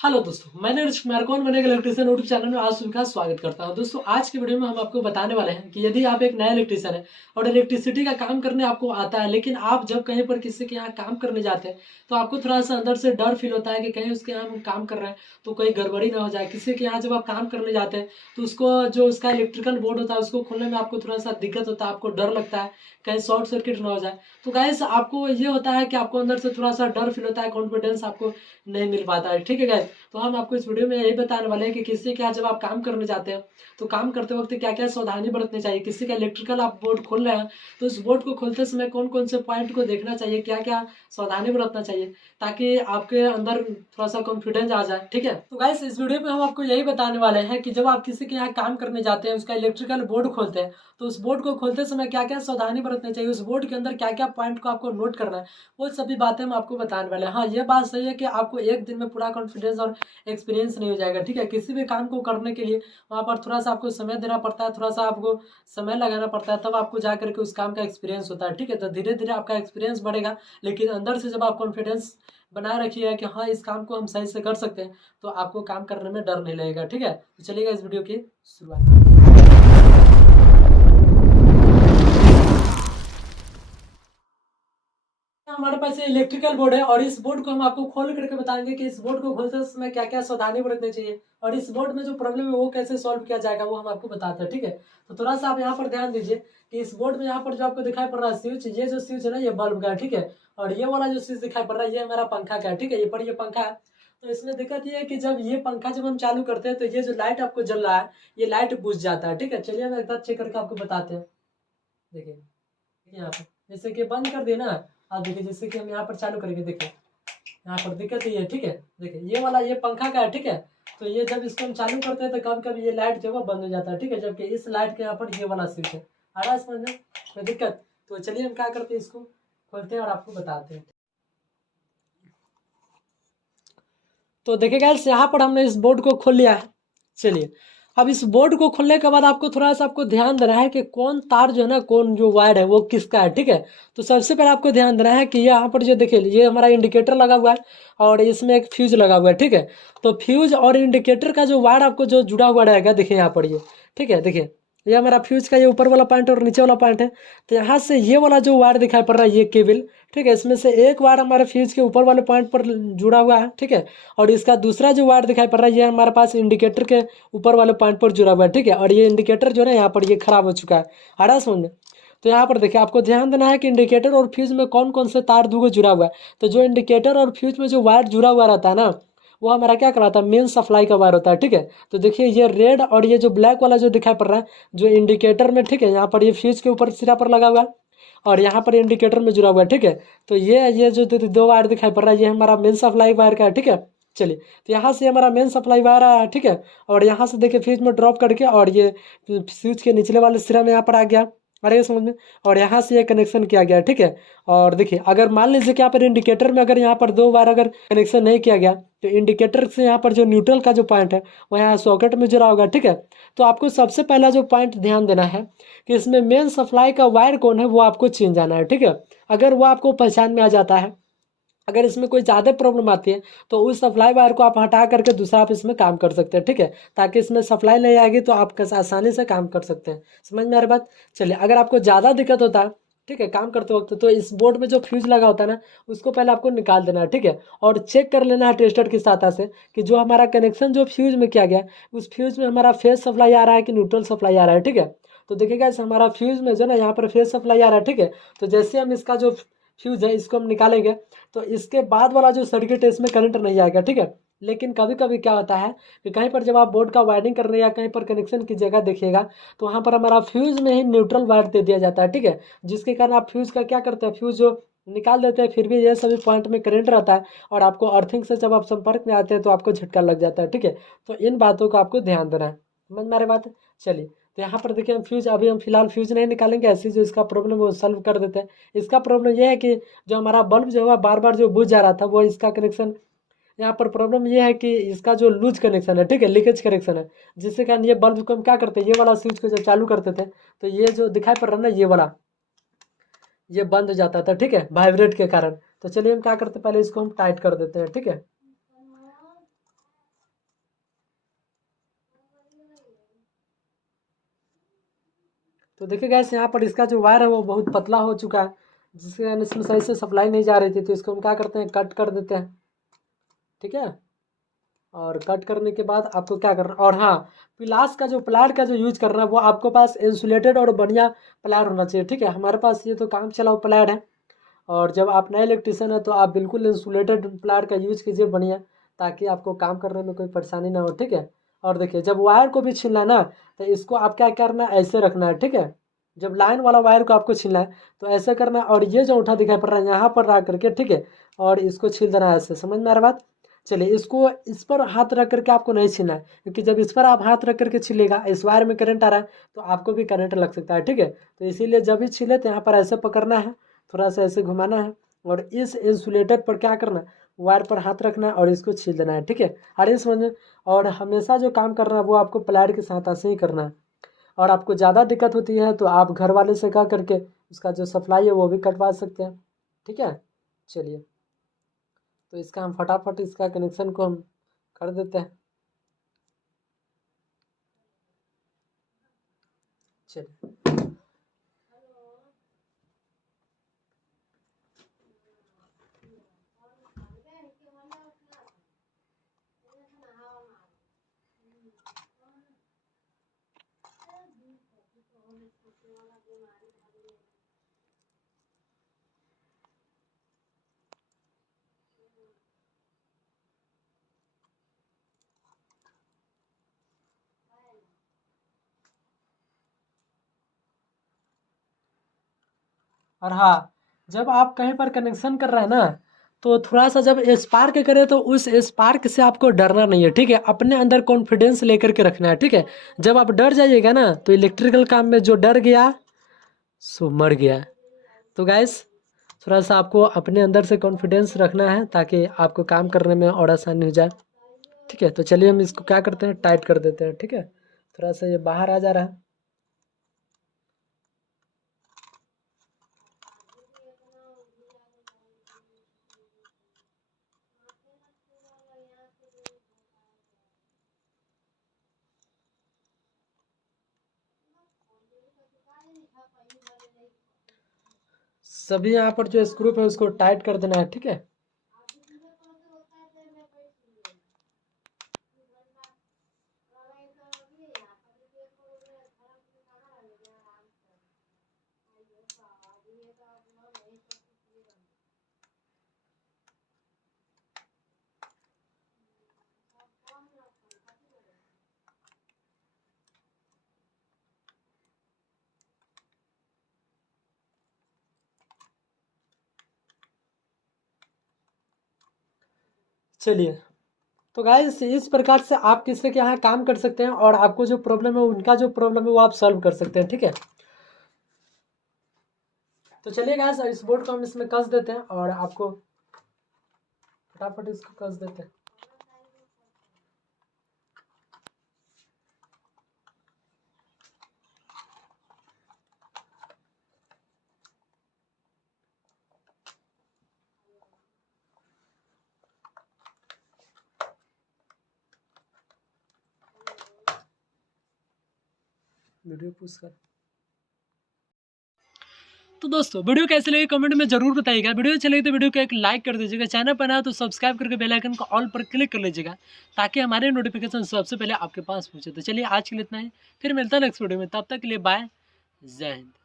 Hello दोस्तों, मैं नीरज कुमार कौन बनेगा इलेक्ट्रिशियन यूट्यूब चैनल में आप सभी का स्वागत करता हूं। दोस्तों, आज की वीडियो में हम आपको बताने वाले हैं कि यदि आप एक नया इलेक्ट्रिशियन है और इलेक्ट्रिसिटी का काम करने आपको आता है, लेकिन आप जब कहीं पर किसी के यहाँ काम करने जाते हैं तो आपको थोड़ा सा अंदर से डर फील होता है कि कहीं उसके यहाँ हम काम कर रहे हैं तो कोई गड़बड़ी ना हो जाए। किसी के यहाँ जब आप काम करने जाते हैं तो उसको जो उसका इलेक्ट्रिकल बोर्ड होता है उसको खोलने में आपको थोड़ा सा दिक्कत होता है, आपको डर लगता है कहीं शॉर्ट सर्किट ना हो जाए। तो गाइस, आपको ये होता है कि आपको अंदर से थोड़ा सा डर फील होता है, कॉन्फिडेंस आपको नहीं मिल पाता है। ठीक है गाइस, तो हम आपको इस वीडियो में यही बताने वाले हैं कि किसी के यहाँ जब आप काम करने जाते हैं तो काम करते वक्त क्या क्या सावधानी बरतनी चाहिए। किसी का इलेक्ट्रिकल आप बोर्ड खोल रहे हैं तो उस बोर्ड को खोलते समय कौन कौन से पॉइंट को देखना चाहिए, क्या क्या सावधानी बरतना चाहिए, ताकि आपके अंदर थोड़ा सा कॉन्फिडेंस आ जाए। ठीक है, तो गाइस इस वीडियो में हम आपको यही बताने वाले हैं कि जब आप किसी के यहाँ काम करने जाते हैं, उसका इलेक्ट्रिकल बोर्ड खोलते हैं तो उस बोर्ड को खोलते समय क्या क्या सावधानी बरतनी चाहिए, उस बोर्ड के अंदर क्या क्या पॉइंट को आपको नोट करना है, वो सभी बातें हम आपको बताने वाले हैं। हाँ, ये बात सही है कि आपको एक दिन में पूरा कॉन्फिडेंस और एक्सपीरियंस नहीं हो जाएगा। ठीक है, किसी भी काम को करने के लिए वहाँ पर थोड़ा सा आपको समय देना पड़ता है, थोड़ा सा आपको समय लगाना पड़ता है, तब आपको जा करके उस काम का एक्सपीरियंस होता है। ठीक है, तो धीरे धीरे आपका एक्सपीरियंस बढ़ेगा, लेकिन अंदर से जब आप कॉन्फिडेंस बनाए रखिए कि हाँ इस काम को हम सही से कर सकते हैं तो आपको काम करने में डर नहीं लगेगा। ठीक है, तो चलिएगा इस वीडियो की शुरुआत। हमारे पास ये इलेक्ट्रिकल बोर्ड है और इस बोर्ड को हम आपको खोल करके बताएंगे कि इस बोर्ड को खोलते समय क्या क्या सावधानी बरतनी चाहिए और इस बोर्ड में जो प्रॉब्लम है वो कैसे सॉल्व किया जाएगा वो हम आपको बताते हैं। ठीक है, तो थोड़ा सा आप यहाँ पर ध्यान दीजिए कि इस बोर्ड में यहाँ पर जो आपको दिखाई पड़ रहा है स्विच, ये जो स्विच है ना ये बल्ब का है। ठीक है, और ये वाला जो स्विच दिखाई पड़ रहा है ये हमारा पंखा का है। ठीक है, ये पर ये पंखा है। तो इसमें दिक्कत ये है कि जब ये पंखा जब हम चालू करते हैं तो ये जो लाइट आपको जल रहा है ये लाइट बुझ जाता है। ठीक है, चलिए हम एक बार चेक करके आपको बताते हैं। देखिए यहाँ पर जैसे कि बंद कर दिए ना, आप देखिए जैसे कि हम यहाँ पर चालू करेंगे, देखिए यहाँ पर दिक्कत ये है। ठीक है, देखिए ये वाला ये पंखा का है। ठीक है, तो ये जब इसको हम चालू करते हैं तो कभी कभी ये लाइट जो है बंद हो जाता है। ठीक है, जबकि इस लाइट के यहाँ पर ये वाला स्विच है। आ रहा है समझ में कोई दिक्कत? तो चलिए हम क्या करते हैं, इसको खोलते हैं और आपको बताते हैं। तो देखिए गाइस, यहाँ पर हमने इस बोर्ड को खोल लिया है। चलिए, अब इस बोर्ड को खोलने के बाद आपको थोड़ा सा आपको ध्यान देना है कि कौन तार जो है ना, कौन जो वायर है वो किसका है। ठीक है, तो सबसे पहले आपको ध्यान देना है कि यहाँ पर जो देखिए ये हमारा इंडिकेटर लगा हुआ है और इसमें एक फ्यूज लगा हुआ है। ठीक है, तो फ्यूज और इंडिकेटर का जो वायर आपको जो जुड़ा हुआ रहेगा, देखिए यहाँ पर ये, ठीक है, देखिए ये हमारा फ्यूज का ये ऊपर वाला पॉइंट और नीचे वाला पॉइंट है। तो यहाँ से ये वाला जो वायर दिखाई पड़ रहा है ये केबल, ठीक है, इसमें से एक वायर हमारे फ्यूज के ऊपर वाले पॉइंट पर जुड़ा हुआ है। ठीक है, और इसका दूसरा जो वायर दिखाई पड़ रहा है ये हमारे पास इंडिकेटर के ऊपर वाले पॉइंट पर जुड़ा हुआ है। ठीक है, और ये इंडिकेटर जो है यहाँ पर ये खराब हो चुका है। आ रहा है समझ में? तो यहाँ पर देखिए आपको ध्यान देना है कि इंडिकेटर और फ्यूज में कौन कौन से तार दूगो जुड़ा हुआ है। तो जो इंडिकेटर और फ्यूज में जो वायर जुड़ा हुआ रहता है ना, वो हमारा क्या कराता है, मेन सप्लाई का वायर होता है। ठीक है, तो देखिए ये रेड और ये जो ब्लैक वाला जो दिखाई पड़ रहा है जो इंडिकेटर में, ठीक है, यहाँ पर ये फ्यूज के ऊपर सिरा पर लगा हुआ है और यहाँ पर इंडिकेटर में जुड़ा हुआ है। ठीक है, तो ये जो दो वायर दिखाई पड़ रहा है ये हमारा मेन सप्लाई वायर का है। ठीक है, चलिए, तो यहाँ से हमारा मेन सप्लाई वायर आया है। ठीक है, और यहाँ से देखिए फ्यूज में ड्रॉप करके और ये फ्यूज के निचले वाले सिरा में यहाँ पर आ गया। अरे ये समझ में, और यहाँ से ये कनेक्शन किया गया। ठीक है, और देखिए अगर मान लीजिए कि यहाँ पर इंडिकेटर में अगर यहाँ पर दो बार अगर कनेक्शन नहीं किया गया तो इंडिकेटर से यहाँ पर जो न्यूट्रल का जो पॉइंट है वो यहाँ सॉकेट में जुड़ा होगा। ठीक है, तो आपको सबसे पहला जो पॉइंट ध्यान देना है कि इसमें मेन सप्लाई का वायर कौन है वो आपको चिन जाना है। ठीक है, अगर वो आपको पहचान में आ जाता है, अगर इसमें कोई ज़्यादा प्रॉब्लम आती है तो उस सप्लाई वायर को आप हटा करके दूसरा आप इसमें काम कर सकते हैं। ठीक है, ताकि इसमें सप्लाई नहीं आएगी तो आप आसानी से काम कर सकते हैं। समझ में आ रही बात? चलिए, अगर आपको ज़्यादा दिक्कत होता है, ठीक है, काम करते वक्त, तो इस बोर्ड में जो फ्यूज लगा होता है ना उसको पहले आपको निकाल देना है। ठीक है, और चेक कर लेना है टेस्टर की सहायता से कि जो हमारा कनेक्शन जो फ्यूज में किया गया उस फ्यूज में हमारा फेज सप्लाई आ रहा है कि न्यूट्रल सप्लाई आ रहा है। ठीक है, तो देखिएगा हमारा फ्यूज में जो ना यहाँ पर फेज सप्लाई आ रहा है। ठीक है, तो जैसे हम इसका जो फ्यूज है इसको हम निकालेंगे तो इसके बाद वाला जो सर्किट है इसमें करंट नहीं आएगा। ठीक है, लेकिन कभी कभी क्या होता है कि कहीं पर जब आप बोर्ड का वायरिंग कर रहे हैं या कहीं पर कनेक्शन की जगह देखिएगा तो वहाँ पर हमारा फ्यूज में ही न्यूट्रल वायर दे दिया जाता है। ठीक है, जिसके कारण आप फ्यूज का क्या करते हैं, फ्यूज जो निकाल देते हैं, फिर भी ये सभी पॉइंट में करंट रहता है और आपको अर्थिंग से जब आप संपर्क में आते हैं तो आपको झटका लग जाता है। ठीक है, तो इन बातों को आपको ध्यान देना है। समझ में आ रही बात? चलिए, तो यहाँ पर देखिए हम फ्यूज, अभी हम फिलहाल फ्यूज नहीं निकालेंगे, ऐसी जो इसका प्रॉब्लम है वो सॉल्व कर देते हैं। इसका प्रॉब्लम ये है कि जो हमारा बल्ब जो है बार बार जो बुझ जा रहा था वो इसका कनेक्शन, यहाँ पर प्रॉब्लम ये है कि इसका जो लूज कनेक्शन है, ठीक है, लीकेज कनेक्शन है, जिसके कारण ये बल्ब को हम क्या करते हैं, ये वाला स्विच को जब चालू करते थे तो ये जो दिखाई पड़ रहा है ना ये वाला ये बंद हो जाता था। ठीक है, वाइब्रेट के कारण। तो चलिए हम क्या करते हैं, पहले इसको हम टाइट कर देते हैं। ठीक है, तो देखिए गैस यहाँ पर इसका जो वायर है वो बहुत पतला हो चुका है, जिसके कारण इसमें सही से सप्लाई नहीं जा रही थी। तो इसको हम क्या करते हैं, कट कर देते हैं, ठीक है। और कट करने के बाद आपको क्या करना, और हाँ, पिलास का जो प्लायर का जो यूज करना है वो आपके पास इंसुलेटेड और बढ़िया प्लायर होना चाहिए, ठीक है। हमारे पास ये तो काम चलाओ प्लायर है, और जब आप नए इलेक्ट्रिशियन है तो आप बिल्कुल इंसुलेटेड प्लायर का यूज कीजिए बढ़िया, ताकि आपको काम करने में कोई परेशानी ना हो, ठीक है। और देखिए जब वायर को भी छीलना है ना, तो इसको आप क्या करना है, ऐसे रखना है, ठीक है। जब लाइन वाला वायर को आपको छीलना है तो ऐसे करना है, और ये जो अंगूठा दिखाई पड़ रहा है यहाँ पर रख करके, ठीक है, और इसको छील देना है ऐसे। समझ में आ रहा बात? चलिए, इसको इस पर हाथ रख करके आपको नहीं छीलना है, क्योंकि जब इस पर आप हाथ रख करके छीलेगा, इस वायर में करंट आ रहा है तो आपको भी करंट लग सकता है, ठीक है। तो इसीलिए जब भी छीले तो यहाँ पर ऐसे पकड़ना है, थोड़ा सा ऐसे घुमाना है, और इस इंसुलेटर पर क्या करना है, वायर पर हाथ रखना है और इसको छील देना है, ठीक है। और ये समझ में, और हमेशा जो काम करना है वो आपको प्लायर की सहायता से ही करना है। और आपको ज़्यादा दिक्कत होती है तो आप घर वाले से कह करके उसका जो सप्लाई है वो भी कटवा सकते हैं, ठीक है। चलिए, तो इसका हम फटाफट इसका कनेक्शन को हम कर देते हैं। चलिए, और हाँ, जब आप कहीं पर कनेक्शन कर रहे हैं ना, तो थोड़ा सा जब स्पार्क करे तो उस स्पार्क से आपको डरना नहीं है, ठीक है। अपने अंदर कॉन्फिडेंस लेकर के रखना है, ठीक है। जब आप डर जाइएगा ना तो इलेक्ट्रिकल काम में जो डर गया सो मर गया। तो गाइस, थोड़ा सा आपको अपने अंदर से कॉन्फिडेंस रखना है ताकि आपको काम करने में और आसानी हो जाए, ठीक है। तो चलिए हम इसको क्या करते हैं, टाइट कर देते हैं, ठीक है। थोड़ा सा ये बाहर आ जा रहा है। सभी यहाँ पर जो स्क्रू है उसको टाइट कर देना है, ठीक है। चलिए, तो गाइस इस प्रकार से आप किसी के यहाँ काम कर सकते हैं, और आपको जो प्रॉब्लम है उनका जो प्रॉब्लम है वो आप सॉल्व कर सकते हैं, ठीक है। तो चलिए गाइस, इस बोर्ड को हम इसमें कस देते हैं और आपको फटाफट इसको कस देते हैं। वीडियो पुश कर। तो दोस्तों, वीडियो कैसे लगी कमेंट में जरूर बताइएगा। वीडियो अच्छी लगी तो वीडियो को एक लाइक कर दीजिएगा, चैनल पर नया तो सब्सक्राइब करके बेल आइकन को ऑल पर क्लिक कर लीजिएगा, ताकि हमारे नोटिफिकेशन सबसे पहले आपके पास पहुंचे। तो चलिए आज के लिए इतना ही, फिर मिलता है नेक्स्ट वीडियो में, तब तक के लिए बाय, जय हिंद।